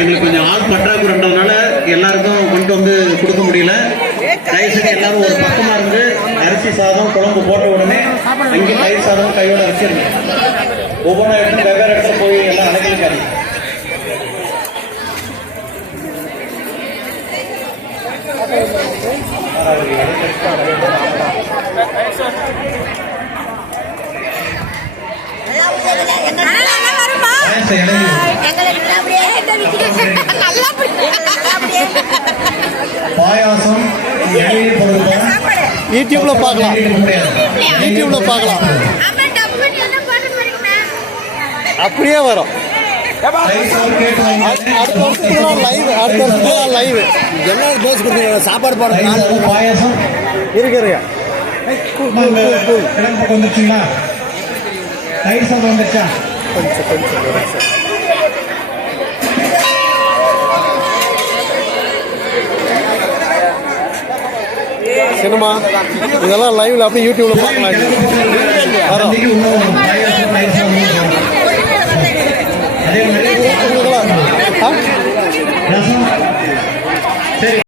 எங்களுக்கு கொஞ்சம் ஆள் பற்றாக்குறதுனால எல்லாருக்கும் கொண்டு வந்து கொடுக்க முடியல. தயவுசெய்து எல்லாரும் ஒரு பக்கமா இருந்து அரிசி சாதம் குழம்பு போட்ட உடனே அங்கே தயிர் சாதம் கையோட வச்சிருங்க. ஒவ்வொன்றா எடுத்து வெவ்வேறு இடத்துல போய் எல்லாம் அடைக்கலுக்காரு. பாயாசம் யூடியூப்ல பார்க்கலாம். யூடியூப்ல பார்க்கலாம். அப்படியே வரும். அடுத்த வருஷத்துலாம் லைவ். அடுத்த வருஷத்துலாம் லைவ். எல்லாரும் பேசி கொடுத்துருங்க. சாப்பாடு போடுறது பாயாசம் இருக்கிறீங்க. வந்துச்சுங்களா? தயிர் சாதம் வந்துச்சா? கொஞ்சம் சினிமா இதெல்லாம் லைவ்ல அப்படியே யூடியூப்ல பார்க்கலாம்.